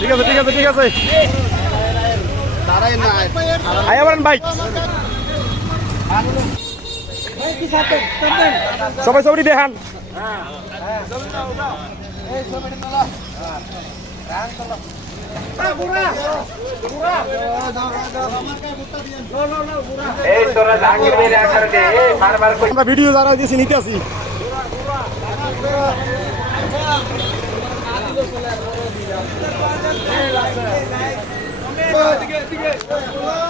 ঠিক আছে ঠিক আছে ঠিক আছে। আয়া বলেন ভাই সবাই সবাই দেখান। আমরা ভিডিও যারা দিয়েছি নিতে আসি।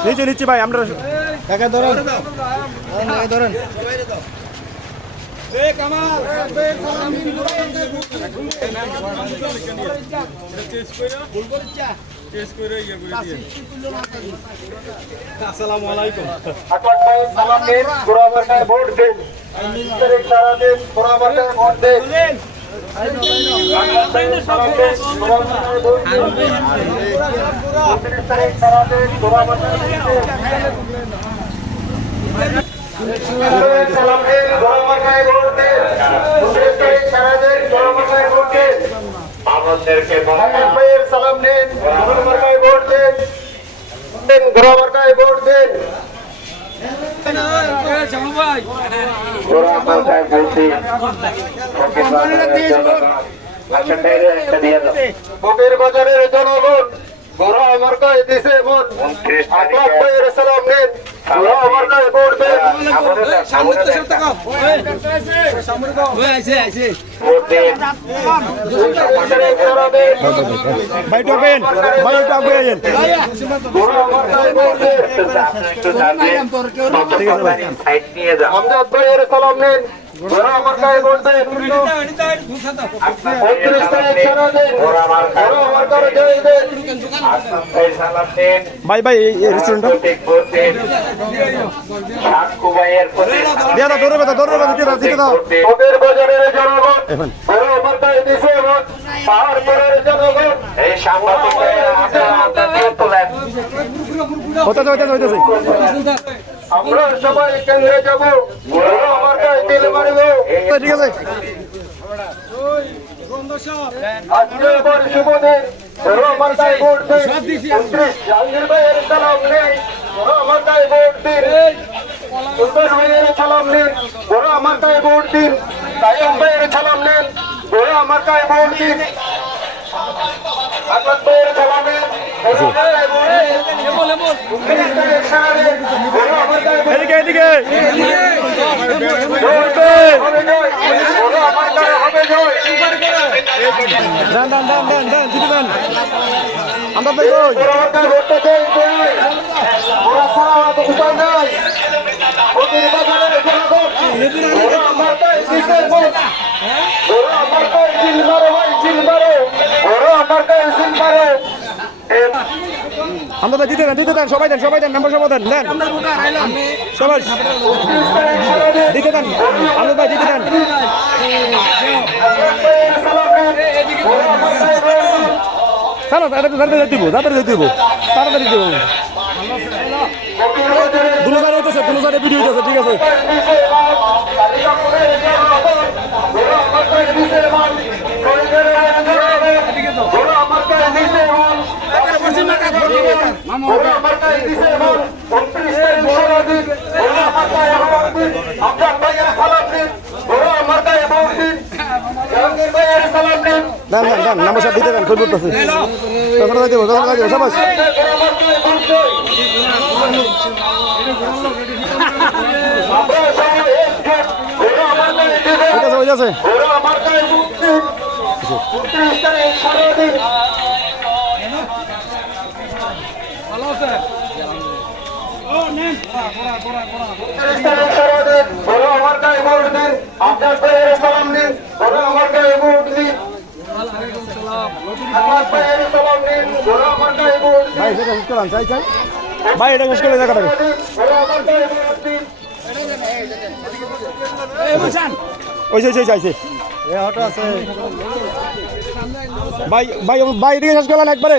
নিচে নিচ্ছি ভাই আমরা একা ধরেন। ধরেন। আসসালামু আলাইকুম সালাম দিন বরাবর ভোট দিন মিনিস্টারের দিন বরাবর ভোট দিন কার ভোট দিন সারা দিন ভোট দিন দিন বরাবর ভোট দিন আমাদেরকে ভাইয়ের সালাম ভোট ভোট বাজারের জনগণ গোরা আমার গায়ে দিছে মন। ভাইয়ের সালাম নিন। ভোট দেন ভোট দিন মিনিস্টারের সারা দিন ভাই আমজাদ ভাইয়ের সালাম নিন ভাই ভাই বাজারের জনগণ হইতেছে হইতেছে হইতেছে। আমরা সবাই কেন্দ্রে যাব। বড় আমার গায়ে দিল মারিব। ঠিক আছে। আজকে এবার আমার গায়ে ভোট দিন। উনত্রিশ জাহাঙ্গীর ভাইয়ের সালাম নিন আমার গায়ে ভোট দিন। সুলতান ভাইয়ের সালাম নিন বড় আমার গায়ে ভোট দিন। তাইম ভাইয়ের সালাম নিন বড় আমার গায়ে ভোট দিন। আকবর ভাইয়ের সালাম নিন এদিকে এদিকে। আমার গায়ে হবে জয় ডান ডান ডান ডান ডান দিতে ডান। আমরা ভাই কই পুরোটা করতে চাই পুরো সারা তো উপায় নাই। ভাই দিতে দেন দিতে দেন সবাই দেন সবাই দেন মেম্বার সবাই দেন দেন। সবাই দিতে দেন আমরা ভাই দিতে দেন। চলো তাড়াতাড়ি দিব তাড়াতাড়ি দিব তাড়াতাড়ি দিব। দুলো সাইড হইতেছে দুলো সাইডে ভিডিও হইতেছে ঠিক আছে। সালাম দিন দেন দেন খুব করতেছে তখন দিব তখন দিব ঠিক আছে ভাই এটা গায়ে ভোট দিন ওই যে চাইছে ভাই ভাই ভাই এদিকে শেষ করলেন একবারে।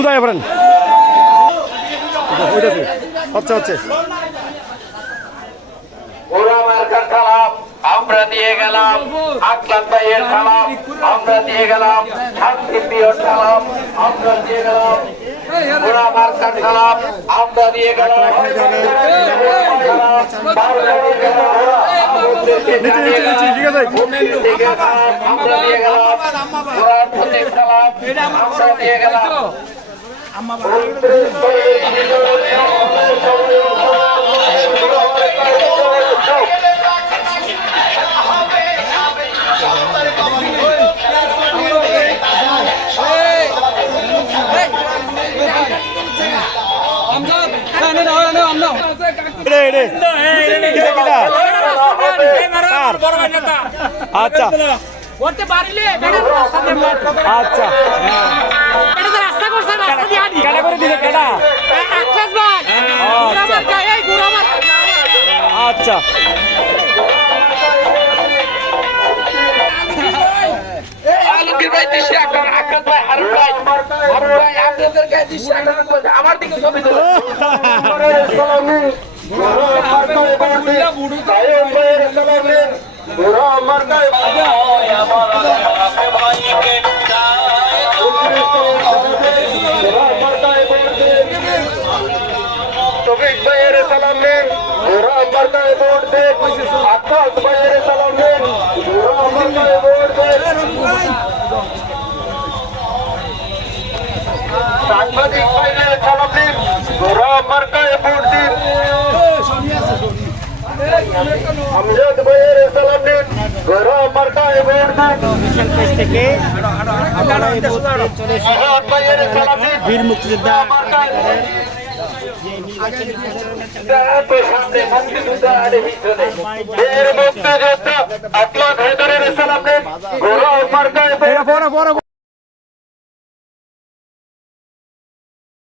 সুদা এবারেন মার্কার সালাম আমরা দিয়ে গেলাম আকলাম ভাইয়ের সালাম আমরা দিয়ে গেলাম শান্তি প্রিয় সালাম আমরা দিয়ে গেলাম মার্কার সালাম আমরা দিয়ে গেলাম আমরা দিয়ে গেলাম আচ্ছা। আচ্ছা। করছে রাস্তা দিয়ে হাঁটি কেডা করে দিলে কেডা আকাশ ভাই গুড়া মার্কা এই গুড়া আচ্ছা আলমগীর ভাই দৃষ্টি রাখবেন আকাশ ভাইয়ের সালাম নেন ওরা আমার গায়ে ভোট দেন আকাশ ভাইয়ের সালাম নেন ওরা আমার গায়ে ভোট দেন সাংবাদিক ভাইয়ের সালাম দিন ওরা আমার গায়ে ভোট দিন আমজাদ ভাইয়ের সালাম দিন ওরা আমার গায়ে ভোট দিন আহাদ ভাইয়ের সালাম দিন বীর মুক্তিযোদ্ধা আমার গায়ে ভোট দিন সামনে মুক্তিযোদ্ধা আরে পিছনে বীর মুক্তিযোদ্ধা আকলাক হায়দারের সালাম দিন ওরা আমার গায়ে ভোট পরে পরে